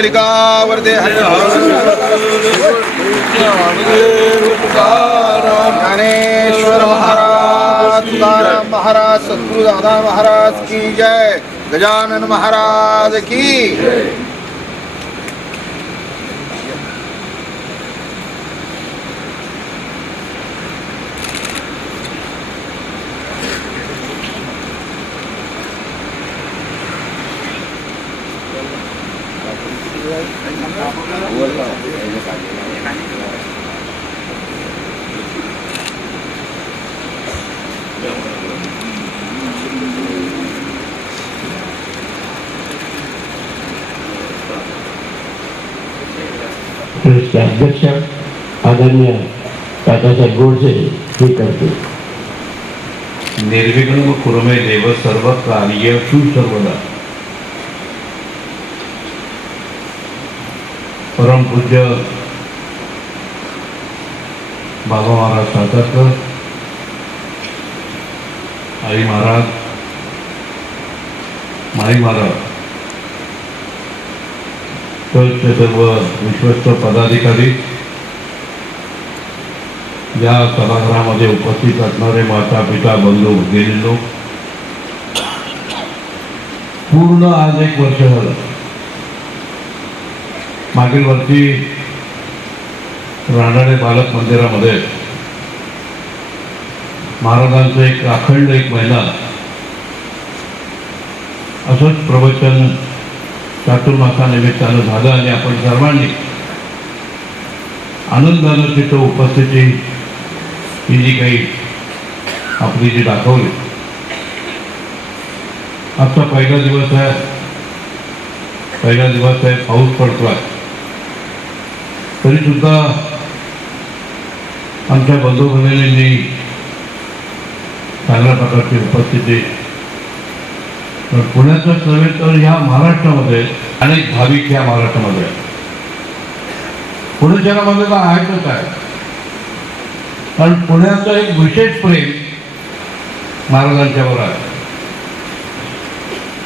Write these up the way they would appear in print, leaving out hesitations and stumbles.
कुंडलिका वरदे हरे ज्ञानेश्वर महाराज, तुकाराम महाराज, सद्गुरु दादा महाराज की जय, गजानन महाराज की अध्यक्ष आदरणीय तात्यासाहेब गोडसे हे करते. निर्विघ्न व कुर्मे देव सर्व कार्य सर्वदा. परम पूज्य बाबा महाराज सातारकर, आई महाराज, माई महाराज, ट्रस्टचे सर्व विश्वस्त पदाधिकारी, या सभागृहामध्ये उपस्थित असणारे माता पिता बंधू भगिनींनो, पूर्ण आज 1 वर्ष झालं. मागील वर्षी रानाडे बालक मंदिरामध्ये महाराजांचं एक अखंड 1 महिना असंच प्रवचन चातुर्मासानिमित्तानं झालं आणि आपण सर्वांनी आनंदानं तिथं उपस्थिती ही जी काही आपली जी दाखवली. आजचा पहिला दिवस आहे, पाऊस पडतोय, तरी सुद्धा आमच्या बंधू भगिनींनी चांगल्या प्रकारची उपस्थिती. पुण्याचं नव्हे तर ह्या महाराष्ट्रामध्ये अनेक भाविक ह्या महाराष्ट्रामध्ये पुणे शहरामध्ये तर आहेतच आहे, कारण पुण्याचं एक विशेष प्रेम महाराजांच्यावर आहे.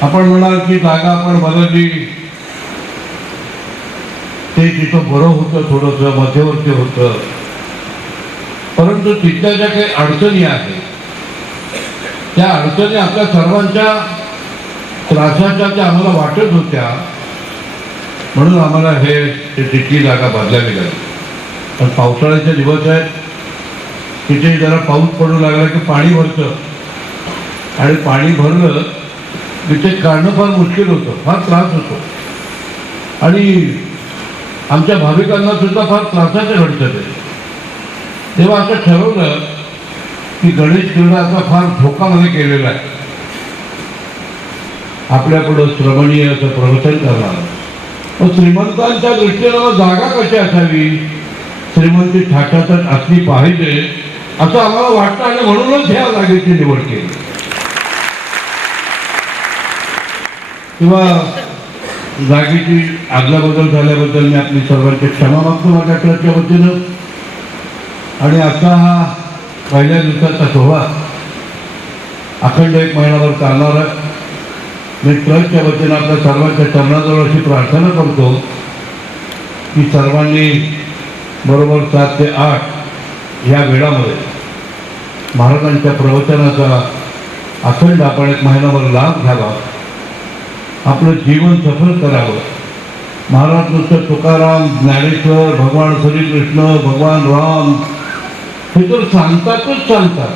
आपण म्हणाल की जागा आपण बदलली, ते तिथं बरं होतं, थोडंसं मध्यवर्ती होतं, परंतु तिथल्या ज्या काही अडचणी आहेत त्या अडचणी आपल्या सर्वांच्या त्रासाच्या त्या आम्हाला वाटत होत्या, म्हणून आम्हाला तिथली जागा बदलावी लागली. पण पावसाळ्याचे दिवस आहेत, तिथे जरा पाऊस पडू लागला की पाणी भरतं, आणि पाणी भरलं तिथे काढणं फार मुश्किल होतं, फार त्रास होतो, आणि आमच्या भाविकांना सुद्धा फार त्रासाचं घडतं ते. तेव्हा असं ठरवलं की गणेश क्रीडा आता फार धोकामध्ये केलेला आहे, आपल्यापुढं श्रमणीय असं प्रवचन करणार. मग श्रीमंतांच्या दृष्टीनं जागा कशी असावी, श्रीमंती ठाठातच असली पाहिजे असं आम्हाला वाटतं, आणि म्हणूनच ह्या जागेची निवड केली. किंवा जागेची आदलाबदल झाल्याबद्दल मी आपली सर्वांची क्षमा मागतो माझ्या ट्रस्टच्या वतीनं. आणि आता हा पहिल्या दिवसाचा सोहळा अखंड 1 महिनाभर चालणार आहे. मी ट्रस्टच्या वतीनं आपल्या सर्वांच्या चरणाजवळ अशी प्रार्थना करतो की सर्वांनी बरोबर 7 ते 8 ह्या वेळामध्ये महाराजांच्या प्रवचनाचा अखंड आपण 1 महिनाभर लाभ घ्यावा, आपलं जीवन सफल करावं. महाराज नुसतं तुकाराम, ज्ञानेश्वर, भगवान श्रीकृष्ण, भगवान राम हे तर सांगतातच सांगतात,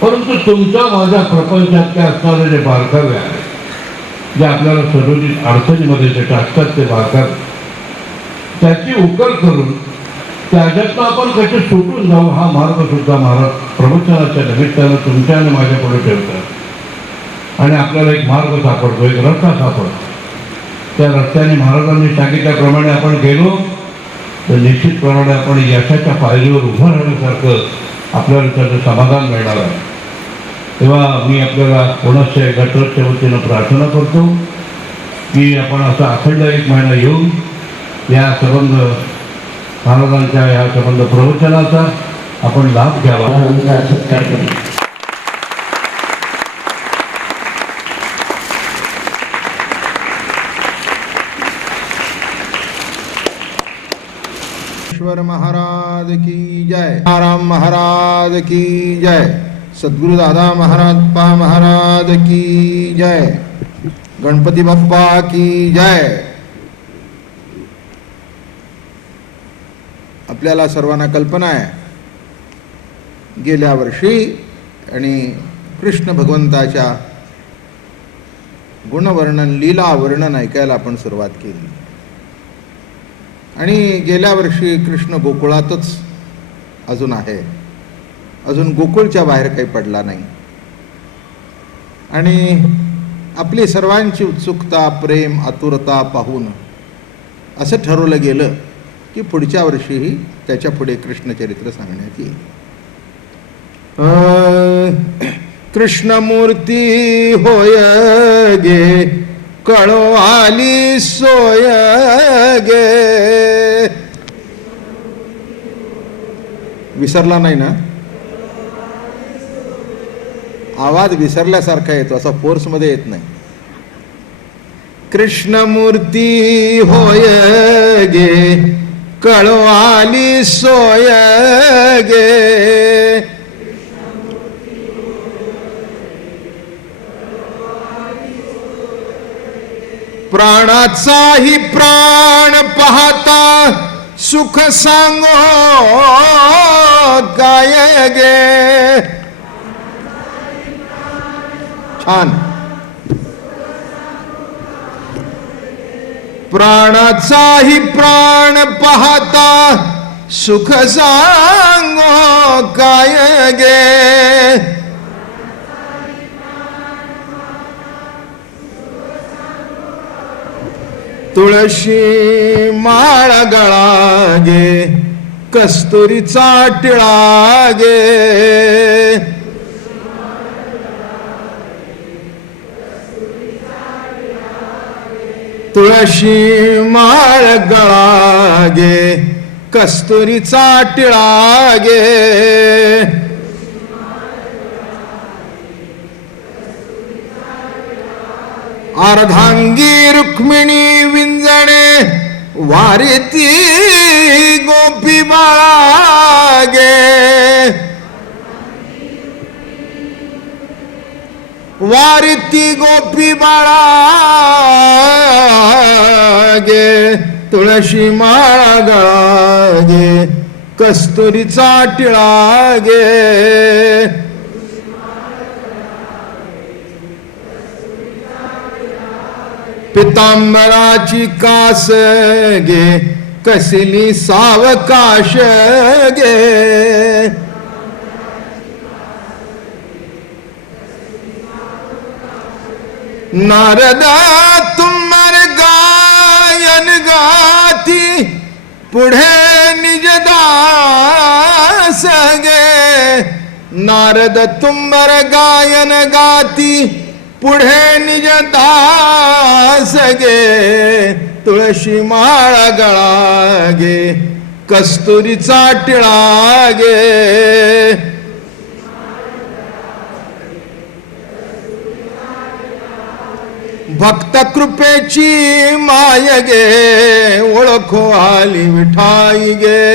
परंतु तुमच्या माझ्या प्रपंचात असणारे जे बारकावे आहेत, जे आपल्याला सर्वजित अडचणीमध्ये जे टाकतात ते बारकावे, त्याची उकल करून त्याच्यातनं आपण कसे सुटून जाऊ हा मार्ग सुद्धा महाराज प्रवचनाच्या निमित्तानं तुमच्या आणि माझ्या पुढे ठेवतात. आणि आपल्याला एक मार्ग सापडतो, एक रस्ता सापडतो. त्या रस्त्याने महाराजांनी सांगितल्याप्रमाणे आपण गेलो तर निश्चितप्रमाणे आपण यशाच्या पायरीवर उभं राहण्यासारखं आपल्याला त्याचं समाधान मिळणार आहे. तेव्हा मी आपल्याला कोणाच्या एका ट्रस्टच्या वतीनं प्रार्थना करतो की आपण असा अखंड 1 महिना येऊन या संबंध महाराजांच्या या संबंध प्रवचनाचा आपण लाभ घ्यावा. सत्कार करू. ज्ञानेश्वर महाराज की जय, राम महाराज की जय, सद्गुरु दादा महाराज की जय, गणपती बाप्पा की जय. आपल्याला सर्वांना कल्पना आहे, गेल्या वर्षी आणि कृष्ण भगवंताच्या गुणवर्णन लीला वर्णन ऐकायला आपण सुरुवात केली. आणि गेल्या वर्षी कृष्ण गोकुळातच अजून आहे, अजून गोकुळच्या बाहेर काही पडला नाही. आणि आपली सर्वांची उत्सुकता, प्रेम, आतुरता पाहून असं ठरवलं गेलं की पुढच्या वर्षीही त्याच्या पुढे कृष्णचरित्र सांगण्यात येईल. कृष्णमूर्ती होय गे, कळो आली सोय गे. विसरला नाही ना? आवाज विसरल्यासारखा येतो, असा फोर्स मध्ये येत नाही. कृष्णमूर्ती होय गे, कळो आली सोय गे. प्राणाचाही प्राण पाहता सुख सांगो काय गे. छान. प्राणाचाही प्राण पाहता सुख सांगो काय गे. तुळशी माळ गळा गे, कस्तुरीचा टिळा गे. तुळशी माळ गळा गे, कस्तुरीचा टिळा गे. अर्धांगी रुक्मिणी विंजणे, वारीती गोपी बाळा गे. वारीती गोपी बाळा गे. तुळशी माळा गळा गे, कस्तुरीचा टिळा गे. पितांबराची कास गे, कसली सावकाश गे. नारद तुमर गायन गाती, पुढे निजदास गे. नारद तुमर गायन गाती, पुढे निज दास गे. तुळशी माळ गळा गे, कस्तुरीचा टिळा गे. भक्त कृपेची माय गे, ओळखो आली विठाई गे.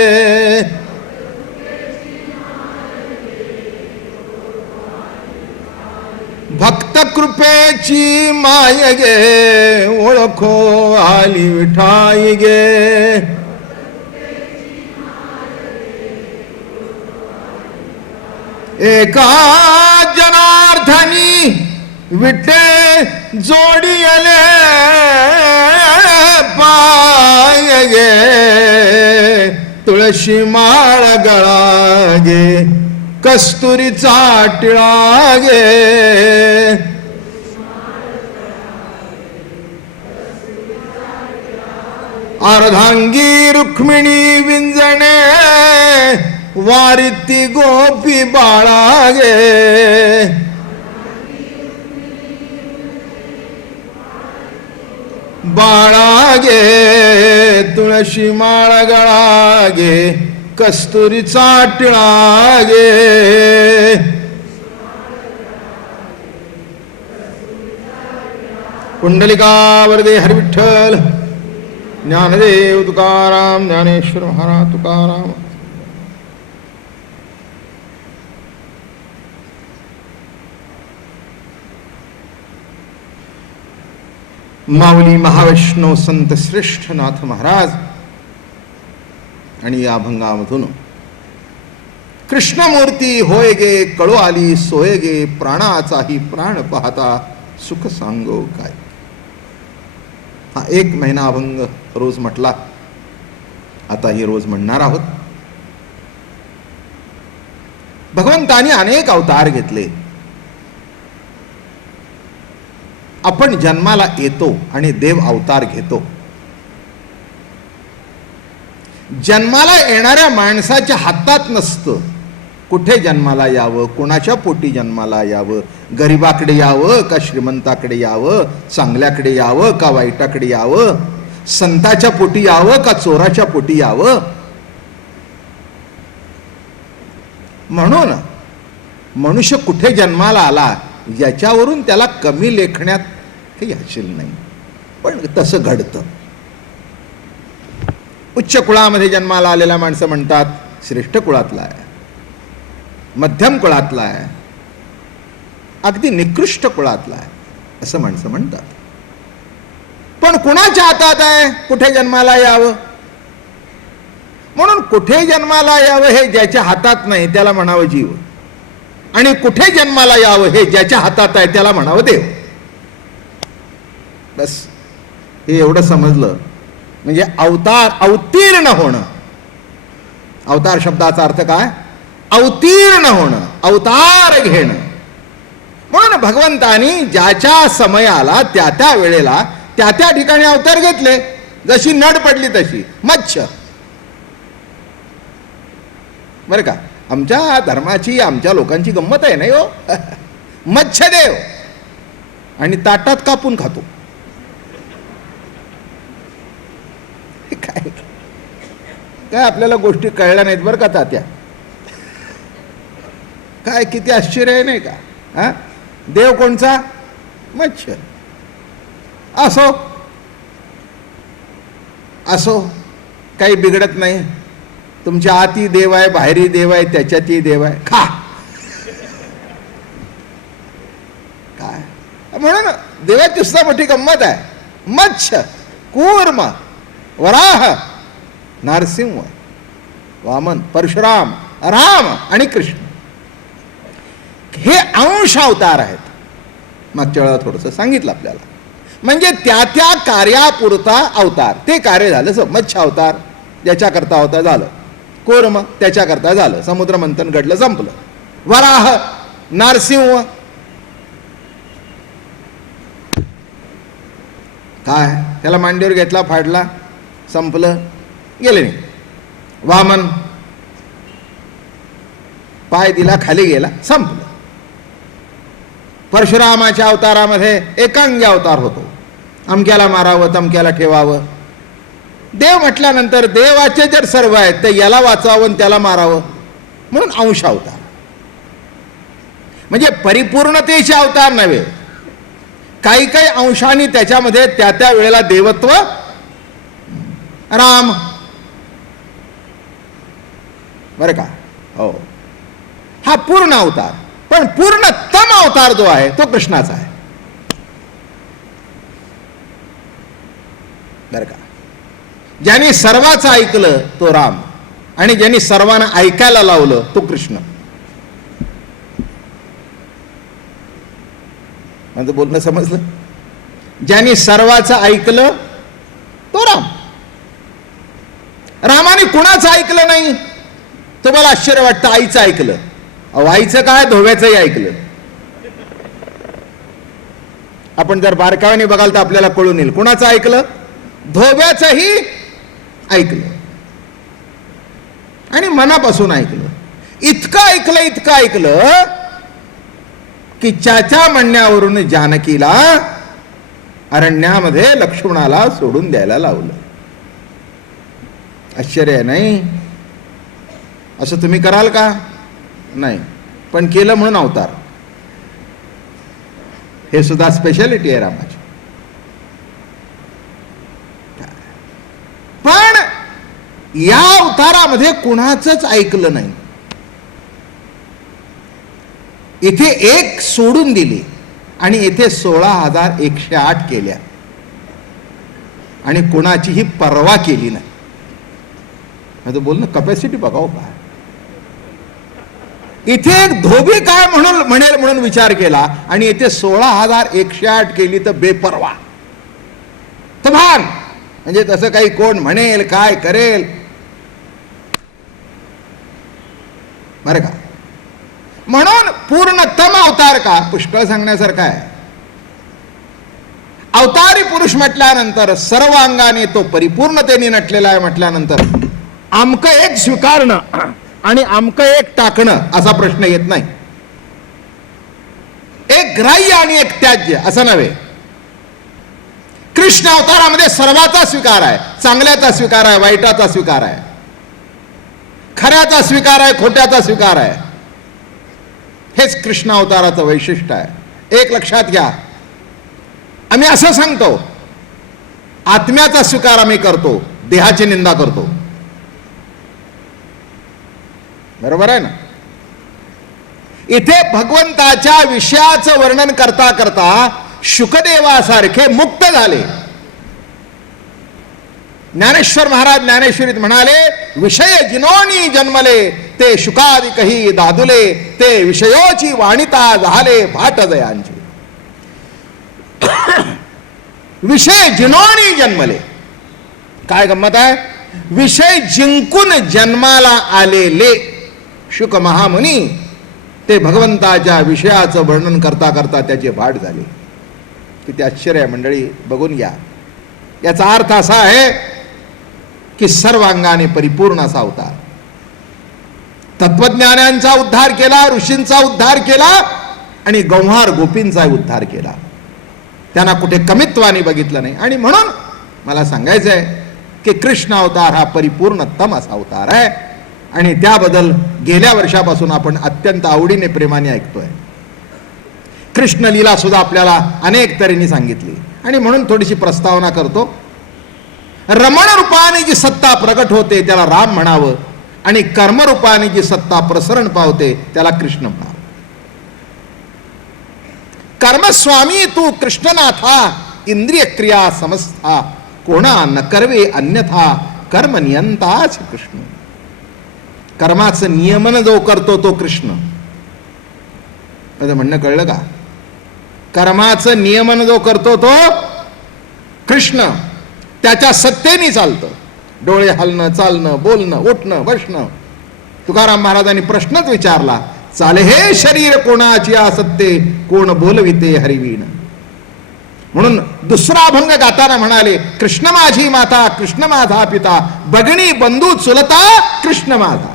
भक्त कृपेची माय गे, ओळखो आली विठाई गे. एका जनार्दनी विठे जोडियले पाय गे. तुळशी माळ गळा गे, कस्तुरीचा टिळा गे. अर्धांगी रुक्मिणी विंजणे, वारीती गोपी बाळा गे. बाळा गे. तुळशी माळ गळा गे, कस्तुरीचा टिळा गे. पुंडलिका वरदे हरी विठ्ठल. ज्ञानदेव तुकाराम, ज्ञानेश्वर महाराज तुकाराम. माऊली महावैष्णव संत श्रेष्ठ नाथ महाराज आणि या अभंगामधून कृष्णमूर्ती होय गे कळू आली सोय गे प्राणाचाही प्राण पाहता सुख सांगो काय. हा 1 महिना अभंग रोज म्हटला, आता हे रोज म्हणणार आहोत. भगवंतानी अनेक अवतार घेतले. आपण जन्माला येतो आणि देव अवतार घेतो. जन्माला येणाऱ्या माणसाच्या हातात नसतं कुठे जन्माला यावं, कोणाच्या पोटी जन्माला यावं, गरिबाकडे यावं का श्रीमंताकडे यावं, चांगल्याकडे यावं का वाईटाकडे यावं, संताच्या पोटी यावं का चोराच्या पोटी यावं. म्हणून मनुष्य कुठे जन्माला आला याच्यावरून त्याला कमी लेखण्यात काही हशील नाही, पण तसं घडतं. उच्च कुळामध्ये जन्माला आलेला माणसं म्हणतात श्रेष्ठ कुळातला आहे, मध्यम कुळातला आहे, अगदी निकृष्ट कुळातला आहे असं माणसं म्हणतात. पण कुणाच्या हातात आहे कुठे जन्माला यावं. म्हणून कुठे जन्माला यावं हे ज्याच्या हातात नाही त्याला म्हणावं जीव, आणि कुठे जन्माला यावं हे ज्याच्या हातात आहे त्याला म्हणावं देव. बस हे एवढं समजलं म्हणजे अवतार अवतीर्ण होणं. अवतार शब्दाचा अर्थ काय? अवतीर्ण होणं, अवतार घेणं. म्हणून भगवंतानी ज्याच्या समयाला त्या त्या वेळेला त्या त्या ठिकाणी अवतार घेतले. जशी नड पडली तशी मच्छ. बरं का, आमच्या धर्माची आमच्या लोकांची गंमत आहे नाही हो. मच्छदेव आणि ताटात कापून खातो. काय काय आपल्याला गोष्टी कळल्या नाहीत बरं का तात्या. काय किती आश्चर्य आहे नाही का. हा, देव कोणचा? मच्छ. असो असो, काही बिघडत नाही. तुमच्या आतही देव आहे, बाहेरही देव आहे, त्याच्यातही देव आहे. खा. काय म्हणून देवाची सुद्धा मोठी गंमत आहे. मच्छ, कूर्म, वराह, नरसिंह, वामन, परशुराम, राम आणि कृष्ण हे अंश अवतार आहेत. मागच्या वेळेला थोडंसं सांगितलं आपल्याला. म्हणजे त्या त्या कार्यापुरता अवतार. ते कार्य झालं. मच्छ अवतार ज्याच्याकरता होता झालं. कूर्म त्याच्याकरता झालं. समुद्र मंथन घडलं, संपलं. वराह, नरसिंह, काय त्याला मांडीवर घेतला, फाडला, संपलं, गेले नाही. वामन पाय दिला, खाली गेला, संपलं. परशुरामाच्या अवतारामध्ये एकांगी अवतार होतो. अमक्याला मारावं, तमक्याला ठेवावं. देव म्हटल्यानंतर देवाचे जर सर्व आहेत ते याला वाचवावं आणि त्याला मारावं, म्हणून अंश अवतार. म्हणजे परिपूर्णतेचे अवतार नव्हे. काही काही अंशांनी त्याच्यामध्ये त्या त्या वेळेला देवत्व. राम बरं का, हो, हा पूर्ण अवतार. पण पूर्णतम अवतार जो आहे तो कृष्णाचा आहे. बरं का. ज्यांनी सर्वांचं ऐकलं तो राम, आणि ज्यांनी सर्वांना ऐकायला लावलं तो कृष्ण. माझं बोलणं समजलं? ज्यांनी सर्वांचं ऐकलं तो राम. रामाने कुणाचं ऐकलं नाही. तुम्हाला आश्चर्य वाटतं आईचं ऐकलं. अहो, आईचं काय, धोव्याचंही ऐकलं. आपण जर बारकाव्याने बघाल तर आपल्याला कळून येईल. कुणाचं ऐकलं? धोव्याचंही ऐकलं आणि मनापासून ऐकलं. इतकं ऐकलं की चाचा म्हणण्यावरून जानकीला अरण्यामध्ये लक्ष्मणाला सोडून द्यायला लावलं. आश्चर्य नाही? असं तुम्ही कराल का? नाही, पण केलं म्हणून अवतार. हे सुद्धा स्पेशालिटी आहे रामाची. या अवतारामध्ये कुणाचंच ऐकलं नाही. इथे एक सोडून दिली आणि इथे 16,108 केल्या आणि कुणाचीही पर्वा केली नाही. माझं बोलणं कपॅसिटी बघाव का. इथे एक धोबी काय म्हणेल म्हणून विचार केला आणि इथे 16,108 केली तर बेपर्वा. तर भान म्हणजे तसं काही कोण म्हणेल काय करेल बरं का. म्हणून पूर्णतम अवतार का पुष्कळ सांगण्यासारखा आहे. अवतारी पुरुष म्हटल्यानंतर सर्व अंगाने तो परिपूर्णतेने नटलेला आहे म्हटल्यानंतर आमकं एक स्वीकारणं आणि आमकं एक टाकणं असा प्रश्न येत नाही. एक ग्राह्य आणि एक त्याज्य असं नव्हे. कृष्ण अवतारामध्ये सर्वाचा स्वीकार आहे. चांगल्याचा स्वीकार आहे, वाईटाचा स्वीकार आहे, खऱ्याचा स्वीकार आहे, खोट्याचा स्वीकार आहे. हेच कृष्ण अवताराचं वैशिष्ट्य आहे. एक लक्षात घ्या, आम्ही असं सांगतो आत्म्याचा स्वीकार आम्ही करतो, देहाची निंदा करतो. बरोबर आहे ना. इथे भगवंताच्या विषयाचं वर्णन करता करता शुकदेवासारखे मुक्त झाले. ज्ञानेश्वर महाराज ज्ञानेश्वरीत म्हणाले, विषय जिनोनी जन्मले ते शुकादिकही दादुले ते विषयोची वाणिता झाले भाट दयांचे. विषय जिनोनी जन्मले. काय गंमत आहे. विषय जिंकून जन्माला आलेले शुक महामुनी ते भगवंताच्या विषयाचं वर्णन करता करता त्याचे भाट झाले. किती आश्चर्य आहे मंडळी, बघून घ्या. याचा अर्थ असा आहे की सर्वांगाने परिपूर्ण असा अवतार. तत्वज्ञानांचा उद्धार केला, ऋषींचा उद्धार केला आणि गंवार गोपींचा उद्धार केला. त्यांना कुठे कमीत्वाने बघितलं नाही. आणि म्हणून मला सांगायचं आहे की कृष्ण अवतार हा परिपूर्णतम असा अवतार आहे आणि त्याबद्दल गेल्या वर्षापासून आपण अत्यंत आवडीने प्रेमाने ऐकतोय. कृष्ण लीला सुद्धा आपल्याला अनेक तऱ्हेने सांगितली आणि म्हणून थोडीशी प्रस्तावना करतो. रमण रूपाने जी सत्ता प्रगट होते त्याला राम म्हणावं आणि कर्मरूपाने जी सत्ता प्रसरण पावते त्याला कृष्ण म्हणावं. कर्मस्वामी तू कृष्णनाथा इंद्रिय क्रिया समस्था कोणा न करवे अन्यथा कर्म नियंताच कृष्ण. कर्माचं नियमन जो करतो तो कृष्ण. म्हणणं कळलं का. कर्माचं नियमन जो करतो तो कृष्ण. त्याच्या सत्तेने चालतं. डोळे हलणं, चालणं, बोलणं, उठणं, बसणं. तुकाराम महाराजांनी प्रश्नच विचारला, चाले हे शरीर कोणाची असत्ते कोण बोलविते हरिवीण. म्हणून दुसरा अभंग गाताना म्हणाले, कृष्ण माझी माता कृष्ण माझा पिता भगिनी बंधू चुलता कृष्ण माझा.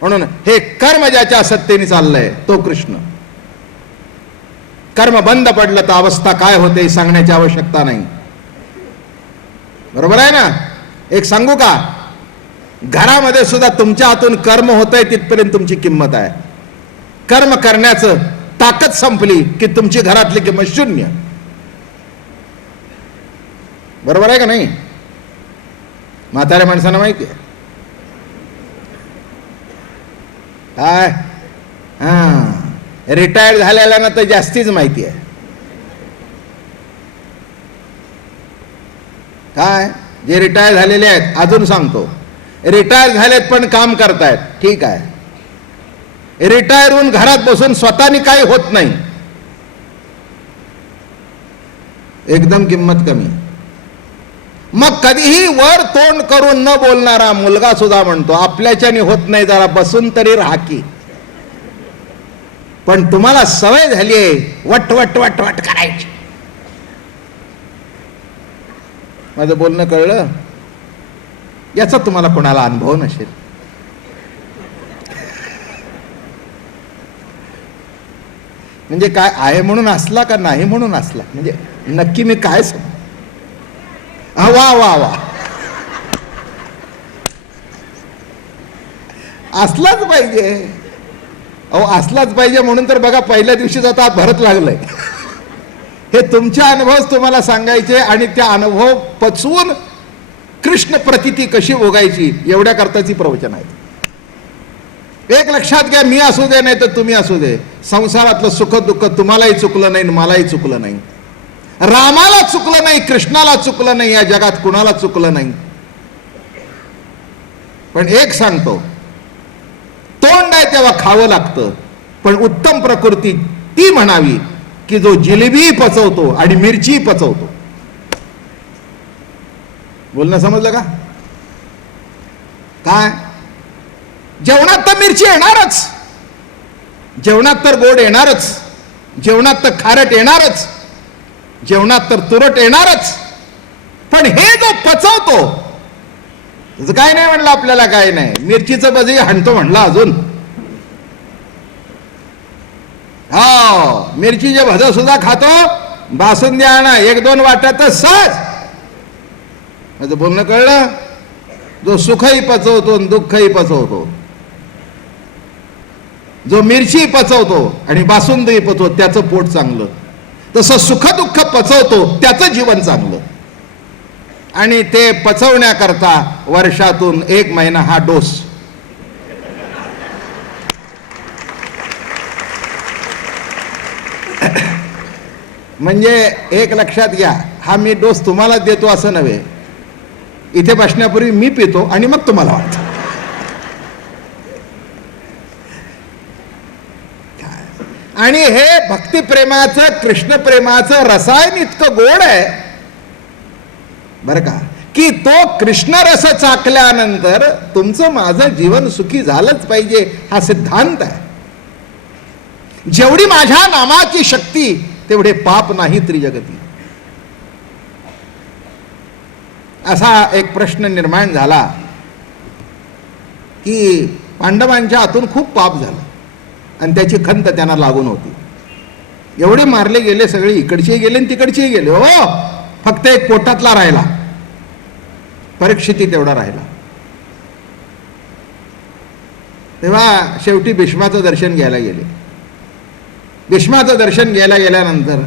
म्हणून हे कर्म ज्याच्या सत्तेने चाललंय तो कृष्ण. कर्म बंद पडलं तर अवस्था काय होते सांगण्याची आवश्यकता नाही. बरोबर आहे ना. एक सांगू का, घरामध्ये सुद्धा तुमच्या हातून कर्म होतंय तिथपर्यंत तुमची किंमत आहे. कर्म करण्याचं ताकद संपली की तुमची घरातली किंमत शून्य. बरोबर आहे का नाही. म्हाताऱ्या माणसांना माहिती आहे काय. रिटायर्ड झालेल्यांना तर जास्तीच माहिती आहे काय. जे रिटायर झालेले आहेत, अजून सांगतो, रिटायर झालेत पण काम करतायत ठीक आहे. रिटायर होऊन घरात बसून स्वतःनी काही होत नाही, एकदम किंमत कमी. मग कधीही वर तोंड करून न बोलणारा मुलगा सुद्धा म्हणतो आपल्याच्याने होत नाही, जरा बसून तरी राहा की. पण तुम्हाला सवय झाली आहे वट वट वट वट करायची. माझं बोलणं कळलं. याचा तुम्हाला कोणाला अनुभव नसेल. म्हणजे काय आहे म्हणून असला का नाही म्हणून असला, म्हणजे नक्की मी काय सांगू. वा वा वा, असलाच पाहिजे. अहो असलाच पाहिजे म्हणून तर बघा पहिल्या दिवशीच आता भरत लागलंय. हे तुमचे अनुभव तुम्हाला सांगायचे आणि त्या अनुभव पचवून कृष्ण प्रतिती कशी भोगायची एवढ्या करताची प्रवचन आहेत. एक लक्षात घ्या, मी असू दे नाही तर तुम्ही असू दे, संसारातलं सुख दुःख तुम्हालाही चुकलं नाही मलाही चुकलं नाही, रामाला चुकलं नाही, कृष्णाला चुकलं नाही, या जगात कुणाला चुकलं नाही. पण एक सांगतो, तोंड आहे तेव्हा खावं लागतं, पण उत्तम प्रकृती ती म्हणावी की जो जिलेबी पचवतो आणि मिरची पचवतो. बोलणं समजलं का? काय जेवणात तर मिरची येणारच, जेवणात तर गोड येणारच, जेवणात तर खारट येणारच, जेवणात तर तुरट येणारच, पण हे जो पचवतो काय नाही म्हणलं आपल्याला, काय नाही, मिरचीचं भजी हाणतो म्हणला अजून. हो, मिरचीचे भज सुद्धा खातो, बासुंदी आणा एक दोन वाट्यातच सहज. माझं बोलणं कळलं? जो सुखही पचवतो आणि दुःखही पचवतो, जो मिरची पचवतो आणि बासुंदी पचवतो त्याचं पोट चांगलं, तसं सुख दुःख पचवतो त्याचं जीवन चांगलं. आणि ते पचवण्याकरता वर्षातून 1 महिना हा डोस. म्हणजे एक लक्षात घ्या, हा मी डोस तुम्हाला देतो असं नव्हे, इथे बसण्यापूर्वी मी पितो आणि मग तुम्हाला वाटतं. आणि हे भक्तिप्रेमाचं कृष्णप्रेमाचं रसायन इतकं गोड आहे बर का, की तो कृष्ण रस चाकल्यानंतर तुमचं माझं जीवन सुखी झालंच पाहिजे हा सिद्धांत आहे. जेवढी माझ्या नामाची शक्ती तेवढे पाप नाही त्रिजगती. असा एक प्रश्न निर्माण झाला की पांडवांच्या हातून खूप पाप झालं आणि त्याची खंत त्यांना लागून होती. एवढे मारले गेले, सगळे इकडचे गेले आणि तिकडचे गेले, हो फक्त एक पोटातला राहिला, परीक्षिती तेवढा राहिला. तेव्हा शेवटी भीष्माचं दर्शन घ्यायला गेले. भीष्माचं दर्शन घ्यायला गेल्यानंतर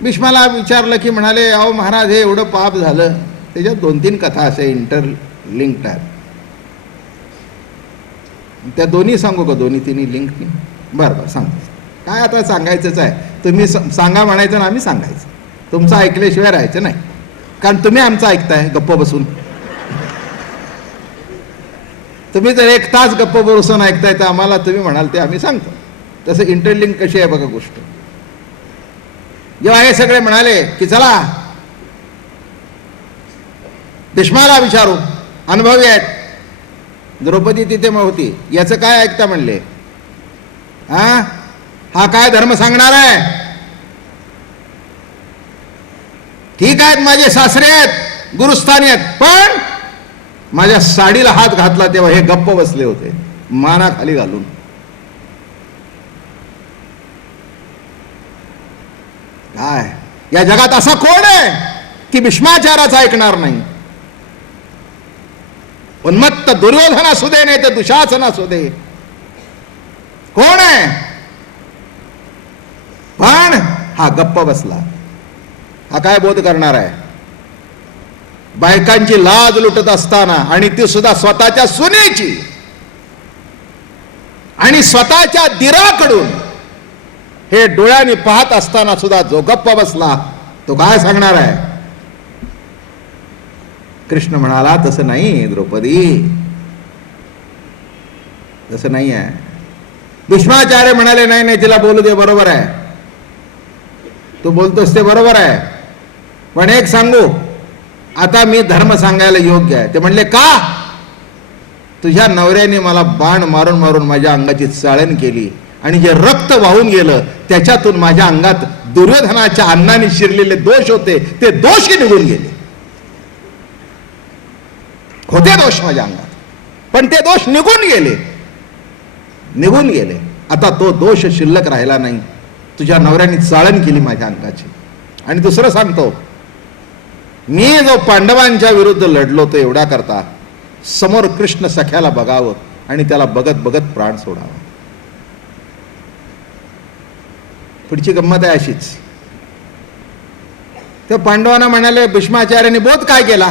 भीष्माला विचारलं की म्हणाले, अहो महाराज हे एवढं पाप झालं. त्याच्यात 2-3 कथा असे इंटरलिंक्ड आहेत, त्या दोन्ही सांगू का? दोन्ही तिन्ही लिंक नाही? बरं सांग. काय आता सांगायचंच आहे, तुम्ही सांगा म्हणायचं ना आम्ही सांगायचं, तुमचं ऐकल्याशिवाय राहायचं नाही, कारण तुम्ही आमचं ऐकताय गप्प बसून. तुम्ही जर 1 तास गप्प बसून ऐकताय तर आम्हाला तुम्ही म्हणाल ते आम्ही सांगतो. तसं इंटरलिंक कशी आहे बघा गोष्ट. जेव्हा हे सगळे म्हणाले की चला भीष्माला विचारू, अनुभवी आहेत, द्रौपदी तिथे होती, याचं काय ऐकता म्हणले, हा काय धर्म सांगणार आहे? ठीक आहेत माझे सासरे आहेत, गुरुस्थानी आहेत, पण माझ्या साडीला हात घातला तेव्हा हे गप्प बसले होते माना खाली घालून. काय या जगात असा कोण आहे की भीष्माचाराचा ऐकणार नाही? उन्मत्त दुर्योधन असू दे नाही तर दुशासन असू दे, कोण आहे? पण हा गप्प बसला. हा काय बोध करणार आहे? बायकांची लाज लुटत असताना आणि ती सुद्धा स्वतःच्या सुनेची आणि स्वतःच्या दिराकडून हे डोळ्याने पाहत असताना सुद्धा जो गप्प बसला तो काय सांगणार आहे? कृष्ण म्हणाला तसं नाही द्रौपदी, तसं नाही आहे. भीष्माचार्य म्हणाले नाही नाही तिला बोलू दे, बरोबर आहे, तू बोलतोस ते बरोबर आहे, पण एक सांगू, आता मी धर्म सांगायला योग्य आहे. ते म्हणले का? तुझ्या नवऱ्याने मला बाण मारून मारून माझ्या अंगाची चाळण केली आणि जे रक्त वाहून गेलं त्याच्यातून माझ्या अंगात दुर्योधनाच्या अन्नाने शिरलेले दोष होते, ते दोषही निघून गेले. होते दोष माझ्या अंगात, पण ते दोष निघून गेले, निघून गेले. आता तो दोष शिल्लक राहिला नाही. तुझ्या नवऱ्याने चाळण केली माझ्या अंगाची. आणि दुसरं सांगतो, मी जो पांडवांच्या विरुद्ध लढलो तो एवढा करता, समोर कृष्ण सख्याला बघावं आणि त्याला बघत बघत प्राण सोडावा. पुढची गंमत आहे अशीच. ते पांडवांना म्हणाले, भीष्माचार्यांनी बोध काय केला?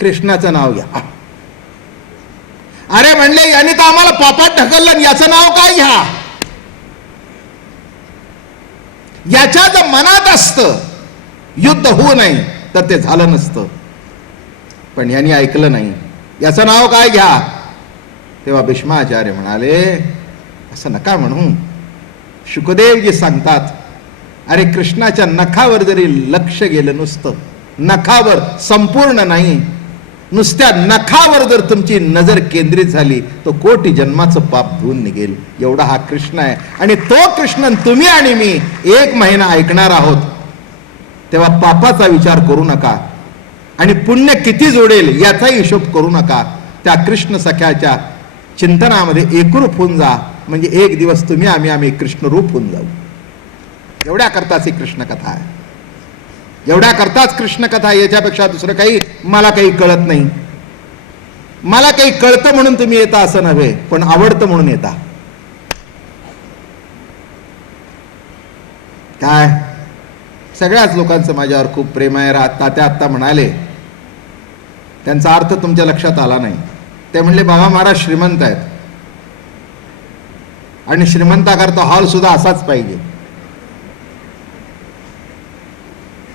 कृष्णाचं नाव घ्या. अरे म्हणले, यांनी तर आम्हाला पापात ढकललं, याचं नाव काय घ्या? याच्या जर मनात असतं युद्ध होऊ नये तर ते झालं नसतं, पण यांनी ऐकलं नाही. याचं नाव काय घ्या? तेव्हा भीष्माचार्य म्हणाले, असं नका म्हणू. शुकदेवजी सांगतात, अरे कृष्णाच्या नखावर जरी लक्ष गेलं, नुसतं नखावर, संपूर्ण नाही, नुसत्या नखावर जर तुमची नजर केंद्रित झाली तर कोटी जन्माचं पाप धुवून निघेल. एवढा हा कृष्ण आहे. आणि तो कृष्ण तुम्ही आणि मी 1 महिना ऐकणार आहोत. तेव्हा पापाचा विचार करू नका आणि पुण्य किती जोडेल याचाही हिशोब करू नका. त्या कृष्ण सख्याच्या चिंतनामध्ये एकरूप होऊन जा, म्हणजे एक दिवस तुम्ही आम्ही कृष्णरूप होऊन जाऊ. एवढ्या करताच ही कृष्ण कथा आहे. एवढ्या करताच कृष्ण कथा. याच्यापेक्षा दुसरं काही मला काही कळत नाही. मला काही कळतं म्हणून तुम्ही येता असं नव्हे, पण आवडतं म्हणून येता. काय सगळ्याच लोकांचं माझ्यावर खूप प्रेम आहे. तात्या आत्ता म्हणाले, त्यांचा अर्थ तुमच्या लक्षात आला नाही. ते म्हणले, बाबा महाराज श्रीमंत आहेत आणि श्रीमंताकरता हॉल सुद्धा असाच पाहिजे.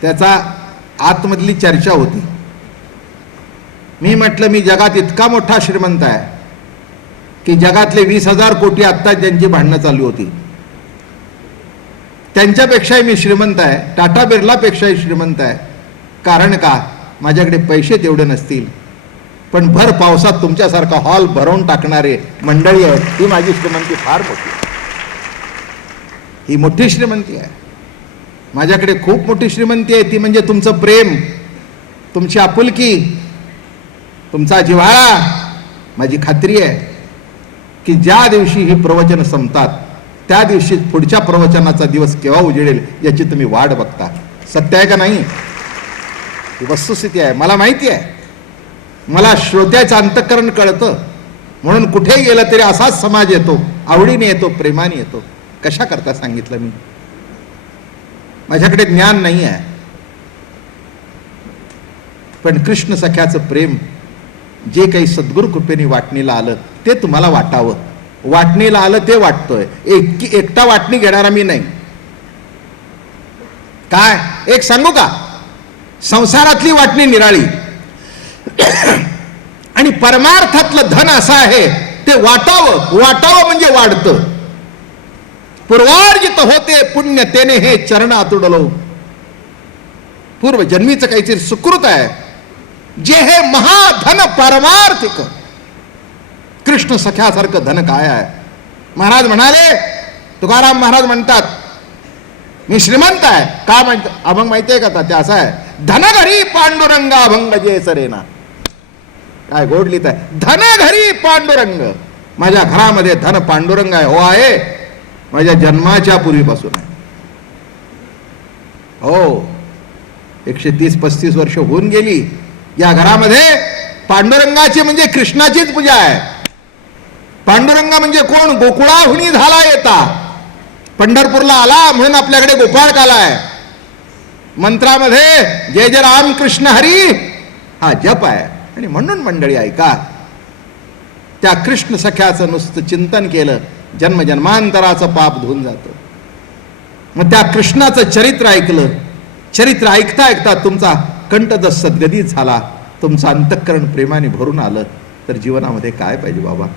त्याचा आतमधली चर्चा होती. मी म्हटलं, मी जगात इतका मोठा श्रीमंत आहे की जगातले 20,000 कोटी आत्ता ज्यांची भांडणं चालू होती त्यांच्यापेक्षाही मी श्रीमंत आहे. टाटा बिर्लापेक्षाही श्रीमंत आहे. कारण का? माझ्याकडे पैसे तेवढे नसतील, पण भर पावसात तुमच्यासारखा हॉल भरवून टाकणारे मंडळी आहेत. ही माझी श्रीमंती फार मोठी आहे. ही मोठी श्रीमंती आहे. माझ्याकडे खूप मोठी श्रीमंती आहे. ती म्हणजे तुमचं प्रेम, तुमची आपुलकी, तुमचा जिव्हाळा. माझी खात्री आहे की ज्या दिवशी ही प्रवचन संपतात त्या दिवशी पुढच्या प्रवचनाचा दिवस केव्हा उजेडेल याची तुम्ही वाट बघता. सत्य आहे का नाही? ही वस्तुस्थिती आहे. मला माहिती आहे. मला श्रोत्याचं अंतःकरण कळतं. म्हणून कुठे गेलं तरी असाच समाज येतो, आवडीने येतो, प्रेमाने येतो. कशा करता सांगितलं मी? माझ्याकडे ज्ञान नाही आहे, पण कृष्ण सख्याचं प्रेम जे काही सद्गुरु कृपेने वाटणीला आलं ते तुम्हाला वाटावं. वाटणीला आलं ते वाटतोय. एकटा वाटणी घेणारा मी नाही. काय एक सांगू का? संसारातली वाटणी निराळी आणि परमार्थातलं धन असं आहे, ते वाटावं. वाटावं म्हणजे वाढतं. पूर्वार्जित होते पुण्य तेने हे चरण आतुडलो. पूर्व जन्मीचं काहीतरी सुकृत आहे, जे हे महाधन परमार्थिक. कृष्ण सख्यासारखं धन काय आहे? महाराज म्हणाले, तुकाराम महाराज म्हणतात, मी श्रीमंत आहे. का म्हणतात? अभंग माहिती आहे का? ते असं आहे, धन घरी पांडुरंगा अभंग जे सरेना. काय गोड लिहित आहे, धन घरी पांडुरंग. माझ्या घरामध्ये धन पांडुरंग आहे. हो आहे, माझ्या जन्माच्या पूर्वीपासून आहे. हो, 130-35 वर्ष होऊन गेली. या घरामध्ये पांडुरंगाची म्हणजे कृष्णाचीच पूजा आहे. पांडुरंग म्हणजे कोण? गोकुळाहुनी झाला येता, पंढरपूरला आला म्हणून आपल्याकडे गोपाळ कालाय. मंत्रामध्ये जय जय राम कृष्ण हरी हा जप आहे. आणि म्हणून मंडळी ऐका, त्या कृष्ण सख्याचं नुसतं चिंतन केलं, जन्मजन्मांतराचं पाप धुवून जातं. मग त्या कृष्णाचं चरित्र ऐकलं, चरित्र ऐकता ऐकता तुमचा कंठ जर सद्गदित झाला, तुमचं अंतःकरण प्रेमाने भरून आलं, तर जीवनामध्ये काय पाहिजे बाबा?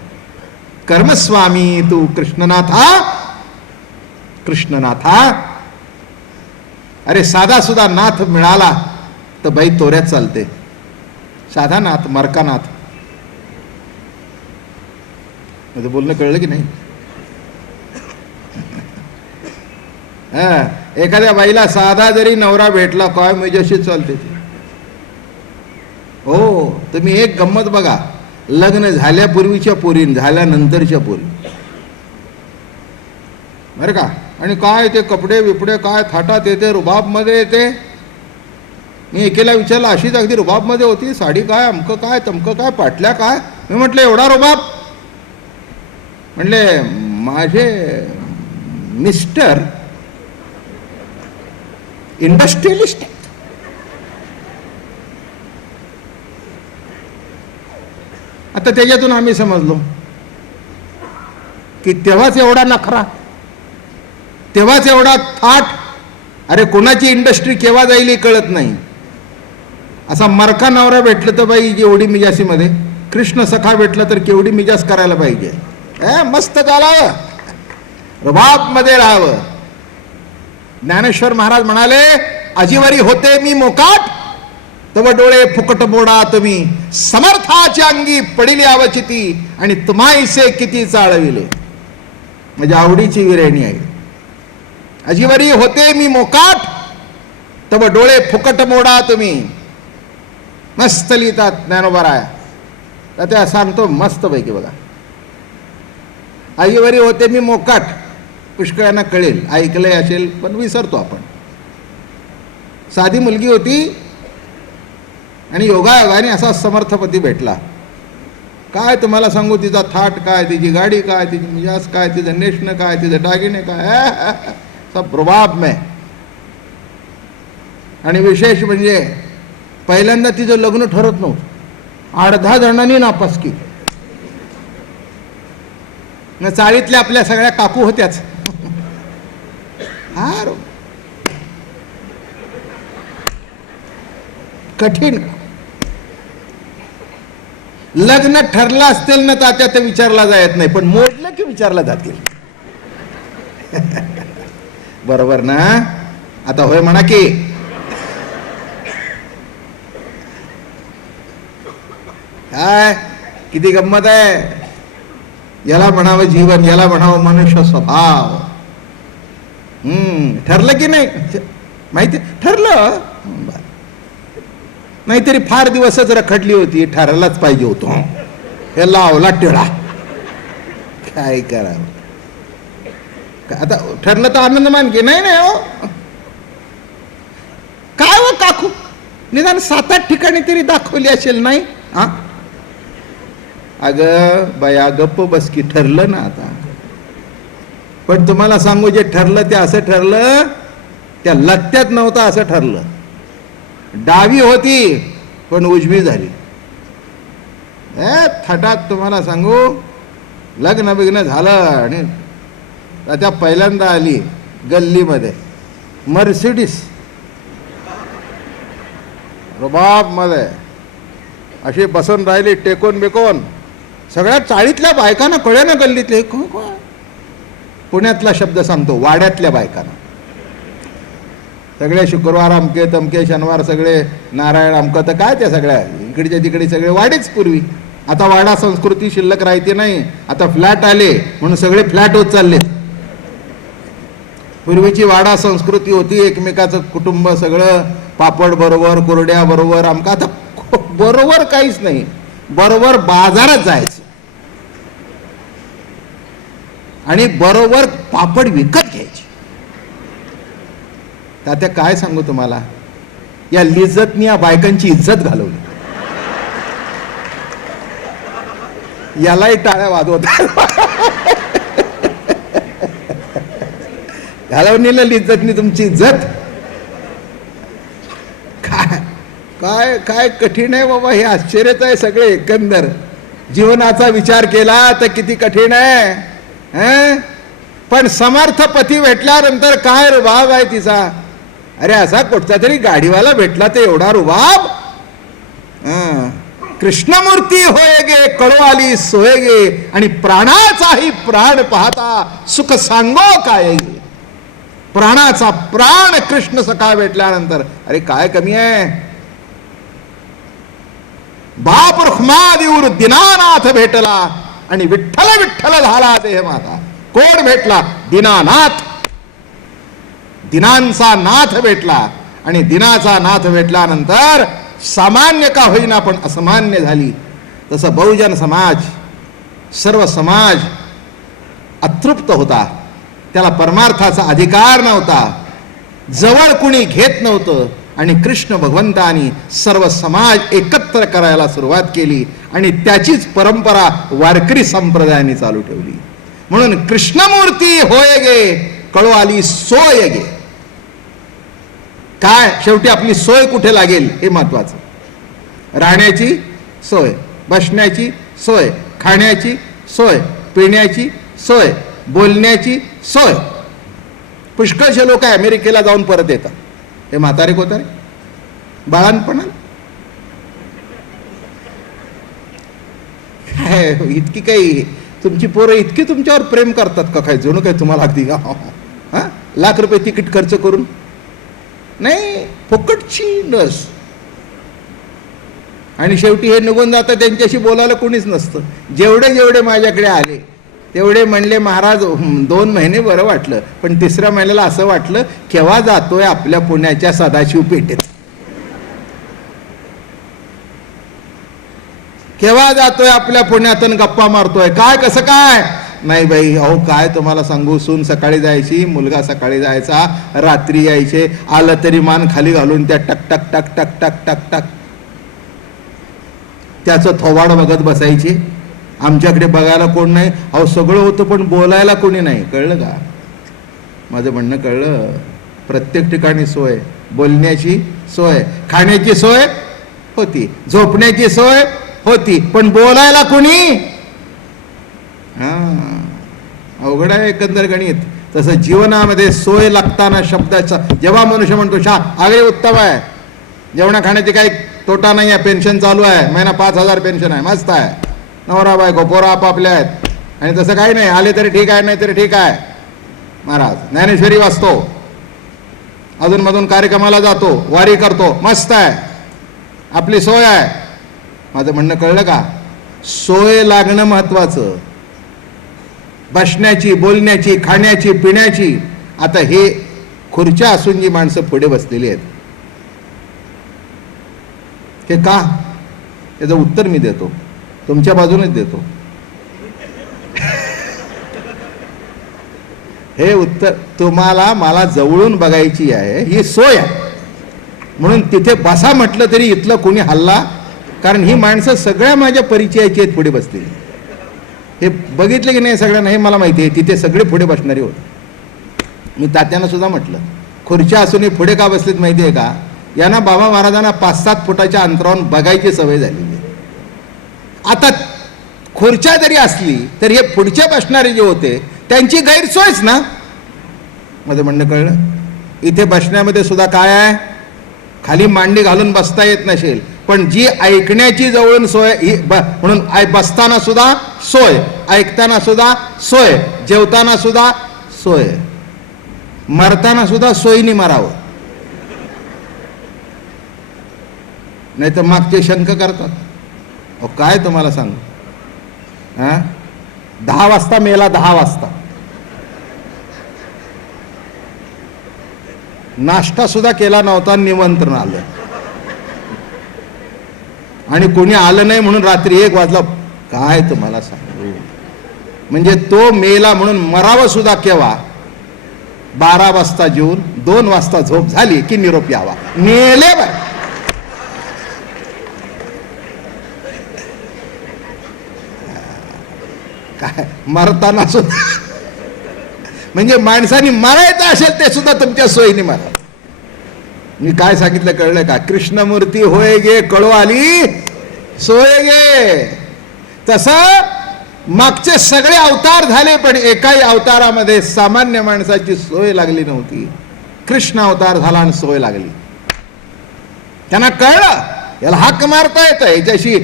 कर्मस्वामी तू कृष्णनाथा, कृष्णनाथा. अरे साधा सुद्धा नाथ मिळाला तर बाई तोऱ्यात चालते. साधा नाथ, मरकानाथ. माझं बोलणं कळलं की नाही? एखाद्या बाईला साधा जरी नवरा भेटला, काय माझ्याशी चालते ती. हो, तुम्ही एक गंमत बघा, लग्न झाल्यापूर्वीच्या पोरी, झाल्यानंतरच्या पोरी, बरं का. आणि काय ते कपडे बिपडे काय थाटात येते, रुबाब मध्ये येते. मी एकेला विचारलं, अशीच अगदी रुबाब मध्ये होती, साडी काय, अमकं काय, तमकं काय, पाटल्या काय. मी म्हटलं एवढा रुबाब? म्हणले माझे मिस्टर इंडस्ट्रियलिस्ट आहेत. आता त्याच्यातून आम्ही समजलो की तेव्हाच एवढा नखरा, तेव्हाच एवढा थाट. अरे कोणाची इंडस्ट्री केव्हा जाईल हे कळत नाही. असा मरका नवरा भेटलं तर बाई एवढी मिजासीमध्ये, कृष्ण सखा भेटलं तर केवढी मिजास करायला पाहिजे. मस्त चालावं, रुबाब मध्ये राहावं. ज्ञानेश्वर महाराज म्हणाले, अजिवरी होते मी मोकाट, तव डोळे फुकट मोडा तुम्ही, समर्थाच्या अंगी पडिले अवचिती, आणि तुम्हाईसे किती चाळविले. म्हणजे आवडीची विरेणी आहे. अजिवरी होते मी मोकाट, तव डोळे फुकट मोडा तुम्ही. मस्त लिहितात ज्ञानोबराया. तर त्या सांगतो मस्त पैकी बघा. आईवरी होते मी मोकाट, पुष्कळांना कळेल, ऐकलंय असेल पण विसरतो आपण. साधी मुलगी होती आणि योगायोगाने असा समर्थपती भेटला. काय तुम्हाला सांगू, तिचा थाट काय, तिची गाडी काय, तिची मिजाज काय, तिचं नेशनं काय, तिचं दागिने काय, सब रुबाब में. आणि विशेष म्हणजे पहिल्यांदा तिचं लग्न ठरत नव्हतं, 8-10 जणांनी नापास केली. चाळीतल्या आपल्या सगळ्या काकू होत्याच. हा कठीण. लग्न ठरलं असतील ना तात्या ते विचारला जात नाही, पण मोडलं की विचारला जातील. बरोबर ना. आता होय म्हणा की. काय किती गंमत आहे. याला म्हणावं जीवन, याला म्हणावं मनुष्य स्वभाव. ठरलं की नाही माहिती, ठरलं. नाहीतरी फार दिवसच रखडली होती, ठरायलाच पाहिजे होतो. हे लावला टिळा, काय करावं. आता ठरलं तर आनंद मान की नाही. नाही हो काय हो काकू, निदान 7-8 ठिकाणी तरी दाखवली असेल नाही. हा अगं बया गप्प बस की, ठरलं ना आता. पण तुम्हाला सांगू, जे ठरलं ते असं ठरलं, त्या लत्त्यात नव्हतं असं ठरलं. डावी होती पण उजवी झाली. थाटात तुम्हाला सांगू, लग्न बिग्न झालं आणि त्या पहिल्यांदा आली गल्लीमध्ये मर्सिडीज, रुबाब मध्ये अशी बसून राहिली टेकून बिकून. सगळ्या चाळीतल्या बायकांना कळे ना, गल्लीतले. पुण्यातला शब्द सांगतो, वाड्यातल्या बायकांना. सगळे शुक्रवार अमके तमके, शनिवार सगळे नारायण अमकं, तर काय त्या सगळ्या इकडच्या तिकडे सगळे वाडेच पूर्वी. आता वाडा संस्कृती शिल्लक राहते नाही. आता फ्लॅट आले म्हणून सगळे फ्लॅट होत चालले. पूर्वीची वाडा संस्कृती होती, एकमेकाचं कुटुंब सगळं पापड बरोबर, कुरड्या बरोबर, आमका. आता बरोबर काहीच नाही, बरोबर बाजारात जायचं आणि बरोबर पापड विकत घ्यायचे. तात्या काय सांगू तुम्हाला, या लिज्जतनी या बायकांची इज्जत घालवली. यालाही टाळ्या वाजवत घालवणीला लिज्जतनी तुमची इज्जत. काय काय काय कठीण आहे बाबा, हे आश्चर्यच आहे सगळे. एकंदर जीवनाचा विचार केला तर किती कठीण आहे. पण समर्थ पती भेटल्यानंतर काय रुबाब आहे तिचा. अरे असा कुठचा तरी गाडीवाला भेटला तर एवढा रुबाब. कृष्णमूर्ती होयगे कळवाली सोयगे, आणि प्राणाचाही प्राण पाहता सुख सांगो काय. प्राणाचा प्राण कृष्ण सखा भेटल्यानंतर अरे काय कमी आहे. बाप रुक्मादेवर दीनानाथ भेटला आणि विठ्ठल विठ्ठल झाला देह माता. कोण भेटला? दीनानाथ. दिनांचा नाथ भेटला, आणि दिनाचा नाथ भेटल्यानंतर सामान्य का होईना पण असामान्य झाली. तसं बहुजन समाज, सर्व समाज अतृप्त होता. त्याला परमार्थाचा अधिकार नव्हता, जवळ कुणी घेत नव्हतं. आणि कृष्ण भगवंतानी सर्व समाज एकत्र करायला सुरुवात केली, आणि त्याचीच परंपरा वारकरी संप्रदायाने चालू ठेवली. म्हणून कृष्णमूर्ती होय गे कळो आली सोय गे. काय शेवटी आपली सोय कुठे लागेल हे महत्वाचं. राहण्याची सोय, बसण्याची सोय, खाण्याची सोय, पिण्याची सोय, बोलण्याची सोय. पुष्कळशे लोक अमेरिकेला जाऊन परत येतात. हे म्हातारे कोतारे बाळांपणा काय इतकी काही तुमची पोरं इतकी तुमच्यावर प्रेम करतात का काय जणू काय तुम्हाला अगदी हा लाख रुपये तिकीट खर्च करून नाही फुकटची लस. आणि शेवटी हे निघून जातं त्यांच्याशी बोलायला कोणीच नसतं. जेवढे जेवढे माझ्याकडे आले तेवढे म्हणले महाराज 2 महिने बरं वाटलं पण 3ऱ्या महिन्याला असं वाटलं केव्हा जातोय आपल्या पुण्याच्या सदाशिव पेठेत, केव्हा जातोय आपल्या पुण्यातून गप्पा मारतोय. काय कसं काय नाही बाई अहो काय तुम्हाला सांगू, सून सकाळी जायची, मुलगा सकाळी जायचा, रात्री यायचे, आलं तरी मान खाली घालून त्या टक टक टक टक टक टक टक त्याचं थोबाड बघत बसायचे. आमच्याकडे बघायला कोण नाही. अहो सगळं होतं पण बोलायला कोणी नाही. कळलं का माझं म्हणणं? कळलं. प्रत्येक ठिकाणी सोय, बोलण्याची सोय, खाण्याची सोय होती, झोपण्याची सोय होती, पण बोलायला कोणी. हा अवघड आहे एकंदर गणित. तसं जीवनामध्ये सोय लागताना शब्दाचा जेव्हा मनुष्य म्हणतो शा अगदी उत्तम आहे, जेवणा खाण्याची काही तोटा नाही आहे, पेन्शन चालू आहे, महिना 5,000 पेन्शन आहे, मस्त आहे, नवरा बायको पोरं आपापल्या आहेत, आणि तसं काही नाही, आले तरी ठीक आहे नाही तरी ठीक आहे. महाराज ज्ञानेश्वरी वाचतो, अधूनमधून कार्यक्रमाला जातो, वारी करतो, मस्त आहे, आपली सोय आहे. माझं म्हणणं कळलं का? सोय लागणं महत्वाचं, बसण्याची, बोलण्याची, खाण्याची, पिण्याची. आता हे खुर्च्या असून जी माणसं पुढे बसलेली आहेत हे का, याचं उत्तर मी देतो, तुमच्या बाजूनेच देतो. हे उत्तर तुम्हाला मला जवळून बघायची आहे, ही सोय आहे म्हणून तिथे बसा म्हटलं तरी इथलं कोणी हल्ला, कारण ही माणसं सगळ्या माझ्या परिचयाची आहेत पुढे बसलेली. हे बघितले की नाही सगळ्यांना हे मला माहिती आहे, तिथे सगळे पुढे बसणारे होते. मी तात्यांना सुद्धा म्हटलं खुर्च्या असून हे पुढे का बसलेत माहिती आहे का? यांना बाबा महाराजांना 5-7 फुटाच्या अंतरावरून बघायची सवय झालेली. आता खुर्च्या जरी असली तरी हे पुढचे बसणारे जे होते त्यांची गैरसोयच ना. माझं म्हणणं कळलं? इथे बसण्यामध्ये सुद्धा काय आहे, खाली मांडी घालून बसता येत नसेल, पण जी ऐकण्याची जवळून सोय म्हणून बसताना सुद्धा सोय, ऐकताना सुद्धा सोय, जेवताना सुद्धा सोय, मरताना सुद्धा सोयीने मरावं. नाही तर मागचे शंक करतात. अहो काय तुम्हाला सांगू, 10 वाजता मेला, 10 वाजता नाश्ता सुद्धा केला नव्हता, निमंत्रण आलं आणि कोणी आलं नाही म्हणून रात्री 1 वाजला. काय तुम्हाला सांगू, म्हणजे तो मेला म्हणून मरावं सुद्धा केव्हा, 12 वाजता जेवून 2 वाजता झोप झाली की निरोप यावा, मेले बाय. काय मरताना सुद्धा म्हणजे माणसाने मरायचं असेल ते सुद्धा तुमच्या सोयीने मारा. मी काय सांगितलं कळलं का? कृष्णमूर्ती होय गे कळो आली सोय गे. तसं मागचे सगळे अवतार झाले पण एकाही अवतारामध्ये सामान्य माणसाची सोय लागली नव्हती. कृष्ण अवतार झाला आणि सोय लागली. त्यांना कळलं याला हाक मारता येतं, ह्याच्याशी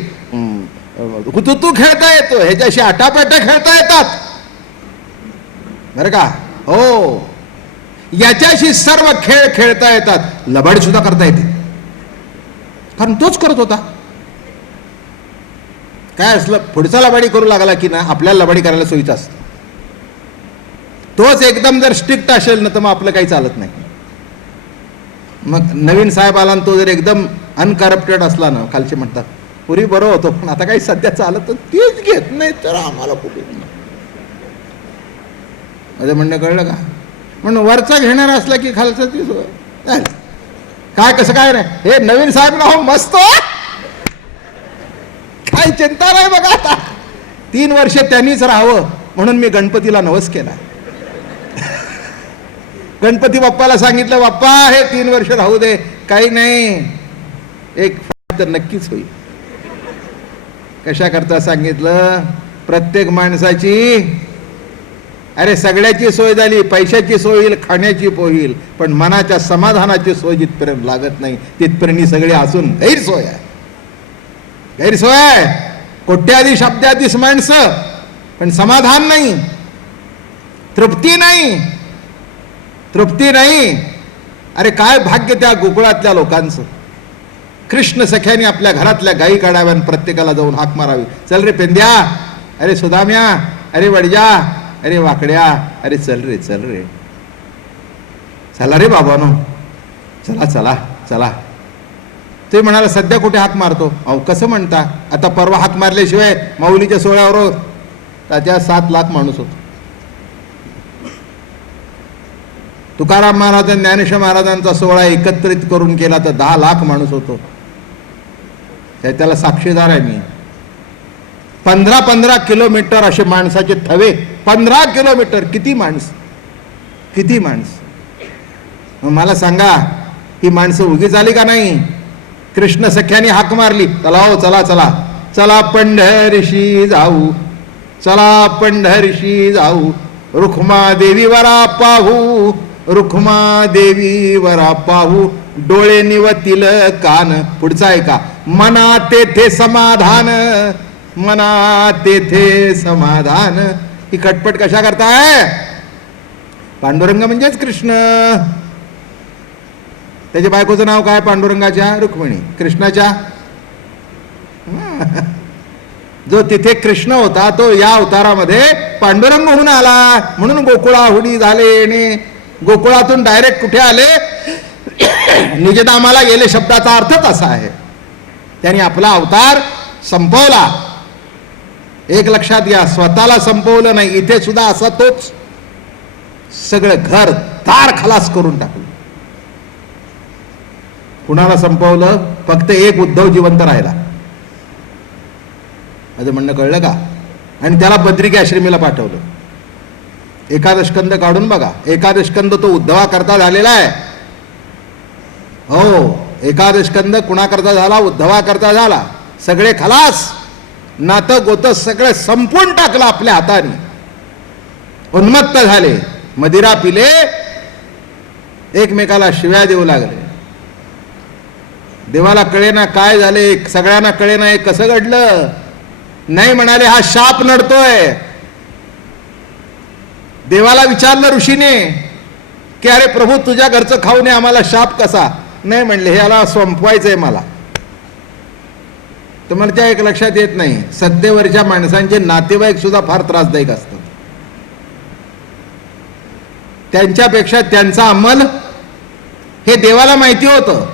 हुतुतू खेळता येतो, ह्याच्याशी आटापाटा खेळता येतात बरं का. हो याच्याशी सर्व खेळ खेळता येतात, लबाडी सुद्धा करता येते, कारण तोच करत होता. काय असलं पुढचा लबाडी करू लागला की ना आपल्याला लबाडी करायला सोयीचं असतं. तोच एकदम जर स्ट्रिक्ट असेल ना तर मग आपलं काही चालत नाही. मग नवीन साहेब आला तो जर एकदम अनकरप्टेड असला ना, खालचे म्हणतात पुरी बरं होतो पण आता काही सध्या चालत तर तेच घेत नाही तर आम्हाला कुठे. माझं म्हणणं कळलं का? म्हणून वरचा घेणार असला की खालचा ती काय कसं काय रे हे नवीन साहेब ना हो मस्त, काही चिंता नाही बघा. आता 3 वर्ष त्यांनीच राहावं म्हणून मी गणपतीला नवस केला. गणपती बाप्पाला सांगितलं, बाप्पा हे 3 वर्ष राहू दे, काही नाही, एक तर नक्कीच होईल. कशा करता सांगितलं? प्रत्येक माणसाची, अरे सगळ्याची सोय झाली, पैशाची सोय होईल, खाण्याची होईल, पण मनाच्या समाधानाची सोय जिथपर्यंत लागत नाही तिथपर्यंत सगळे असून गैरसोय आहे. गैरसोय आहे. कोट्याधी शब्दाधीश माणसं, पण समाधान नाही, तृप्ती नाही, तृप्ती नाही. अरे काय भाग्य त्या गोकुळातल्या लोकांचं. कृष्ण सख्याने आपल्या घरातल्या गायी काढाव्या आणि प्रत्येकाला जाऊन हाक मारावी, चल रे पेंद्या, अरे सुदाम्या, अरे वडजा, अरे वाकड्या, अरे चल रे, चल रे, चला रे बाबानो, चला चला चला. ते म्हणाला सध्या कुठे हाक मारतो? अहो कसं म्हणता, आता परवा हाक मारल्याशिवाय माऊलीच्या सोहळ्यावर त्याच्या 7 लाख माणूस होतो. तुकाराम महाराज, ज्ञानेश्वर महाराजांचा सोहळा एकत्रित करून केला तर 10 लाख माणूस होतो. त्याला साक्षीदार आहे मी. 15-15 किलोमीटर असे माणसाचे थवे, 15 किलोमीटर. किती माणस, किती माणस. मग मला सांगा, ही माणसं उगीच आली का नाही? कृष्ण सख्याने हाक मारली, चला हो, चला चला चला पंढरीशी जाऊ, चला पंढरीशी जाऊ, रुक्मा देवीवरा पाहू, रुक्मा देवीवरा पाहू, डोळे निवतील कान. पुढचा आहे का? मना तेथे समाधान, मना तेथे समाधान. ही खटपट कशा करताय? पांडुरंग म्हणजेच कृष्ण. त्याच्या बायकोचं नाव काय? पांडुरंगाच्या रुक्मिणी. कृष्णाच्या जो तिथे कृष्ण होता तो या अवतारामध्ये पांडुरंग होऊन आला. म्हणून गोकुळाहुडी झाले येणे. गोकुळातून डायरेक्ट कुठे आले? निजधामाला गेले. शब्दाचा अर्थच असा आहे. त्यांनी आपला अवतार संपवला. एक लक्षात घ्या, स्वतःला संपवलं नाही, इथे सुद्धा असा तोच सगळं घर तार खलास करून टाकलं. कुणाला संपवलं? फक्त एक उद्धव जिवंत राहिला. माझं म्हणणं कळलं का? आणि त्याला बद्रिकी आश्रमीला पाठवलं. एकादशकंद काढून बघा. एकादशकंद तो उद्धवा करता झालेला आहे. हो, एकादशकंद कुणाकरता झाला? उद्धवा करता झाला. सगळे खलास, नातं गोतं सगळं संपून टाकलं आपल्या हाताने. उन्मत्त झाले, मदिरा पिले, एकमेकाला शिव्या देऊ लागले. देवाला कळेना काय झाले, सगळ्यांना कळेना हे कसं घडलं. नाही म्हणाले, हा शाप नडतोय. देवाला विचारलं ऋषीने की अरे प्रभू, तुझ्या घरचं खाऊ नये, आम्हाला शाप कसा? नाही म्हणले, ह्याला संपवायचंय मला. तुम्हाला एक लक्षात येत नाही, सत्तेवरच्या माणसांचे नातेवाईक सुद्धा फार त्रासदायक असतात. त्यांच्यापेक्षा त्यांचा अंमल हे देवाला माहिती होतं.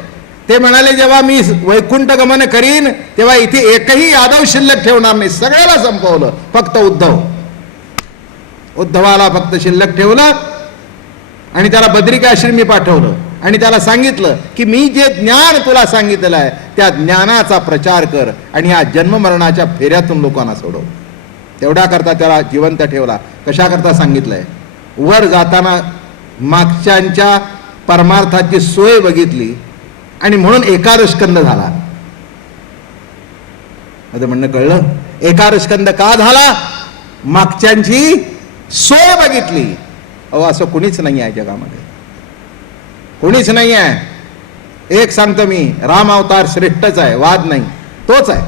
ते म्हणाले, जेव्हा मी वैकुंठ गमन करीन तेव्हा इथे एकही यादव शिल्लक ठेवणार नाही. सगळ्याला संपवलं, फक्त उद्धवाला फक्त शिल्लक ठेवलं. आणि त्याला बद्रिका आश्रमी पाठवलं आणि त्याला सांगितलं की मी जे ज्ञान तुला सांगितलेलं आहे त्या ज्ञानाचा प्रचार कर आणि या जन्ममरणाच्या फेऱ्यातून लोकांना सोडव. तेवढ्या करता त्याला जिवंत ठेवला. कशा करता सांगितलंय? वर जाताना मागच्यांच्या परमार्थाची सोय बघितली आणि म्हणून एकादशकंद झाला. माझं म्हणणं कळलं? एकादशकंद का झाला? मागच्यांची सोय बघितली. अहो, असं कुणीच नाही आहे जगामध्ये, कुणीच नाही आहे. एक सांगतो मी, राम अवतार श्रेष्ठच आहे, वाद नाही, तोच आहे,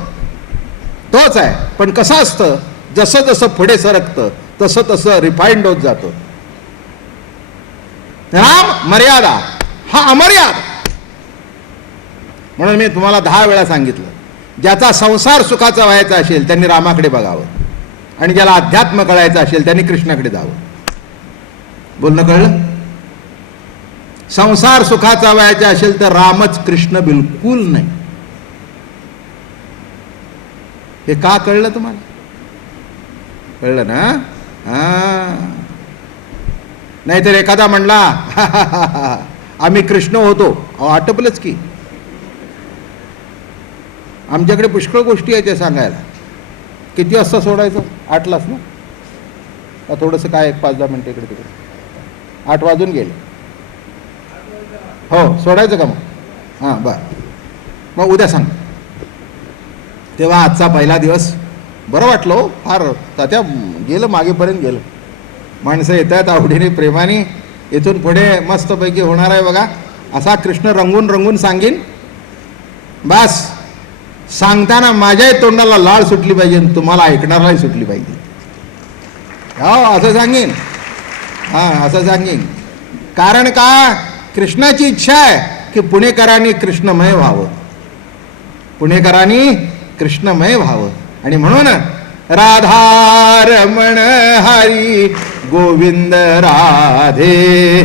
तोच आहे. पण कसं असतं, जसं जसं पुढे सरकतं तसं तसं रिफाईंड होत जातं. राम मर्यादा, हा अमर्याद. म्हणून मी तुम्हाला 10 वेळा सांगितलं, ज्याचा संसार सुखाचा व्हायचा असेल त्यांनी रामाकडे बघावं आणि ज्याला अध्यात्म कळायचं असेल त्यांनी कृष्णाकडे जावं. बोलणं कळलं? संसार सुखाचा व्हायचा असेल तर रामच, कृष्ण बिलकुल नाही. हे का कळलं तुम्हाला? कळलं ना? नाहीतर एखादा म्हणला आम्ही कृष्ण होतो, आटपलंच की. आमच्याकडे पुष्कळ गोष्टी आहेत त्या सांगायला. किती वाजता सोडायचं? 8लाच ना? थोडंसं काय 5-10 मिनिटं इकडे तिकडे. 8 वाजून गेले. हो सोडायचं का मग हां बर मग उद्या सांग. तेव्हा आजचा पहिला दिवस बरं वाटलं हो फार. तात्या गेलं मागेपर्यंत गेलं. माणसं येत आहेत आवडीने प्रेमाने. इथून पुढे मस्तपैकी होणार आहे बघा. असा कृष्ण रंगून रंगून सांगेन बस. सांगताना माझ्याही तोंडाला लाळ सुटली पाहिजे आणि तुम्हाला ऐकणाराही सुटली पाहिजे. हो असं सांगेन. हां असं सांगेन. कारण का कृष्णाची इच्छा आहे की पुणेकरांनी कृष्णमय व्हावं. पुणेकरांनी कृष्णमय व्हावं. आणि म्हणून राधारमण हरी गोविंद राधे.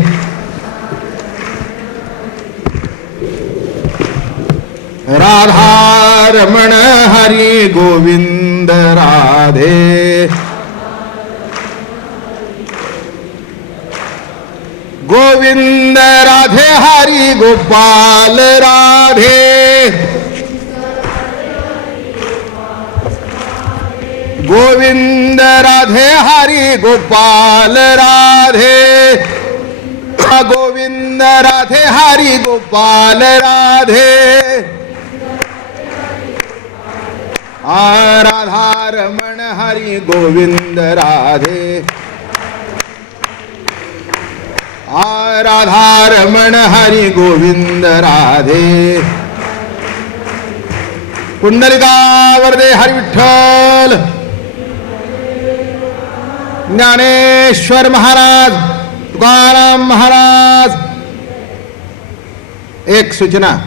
राधारमण हरी गोविंद राधे. गोविंद राधे हरी गोपाल राधे. गोविंद राधे हरी गोपाल राधे. गोविंद राधे हरी गोपाल राधे. राधारमण हरी गोविंद राधे. राधारमण हरी गोविंद राधे. पुंडलिकावरदे हरी विठ्ठल. ज्ञानेश्वर महाराज तुकाराम महाराज. एक सूचना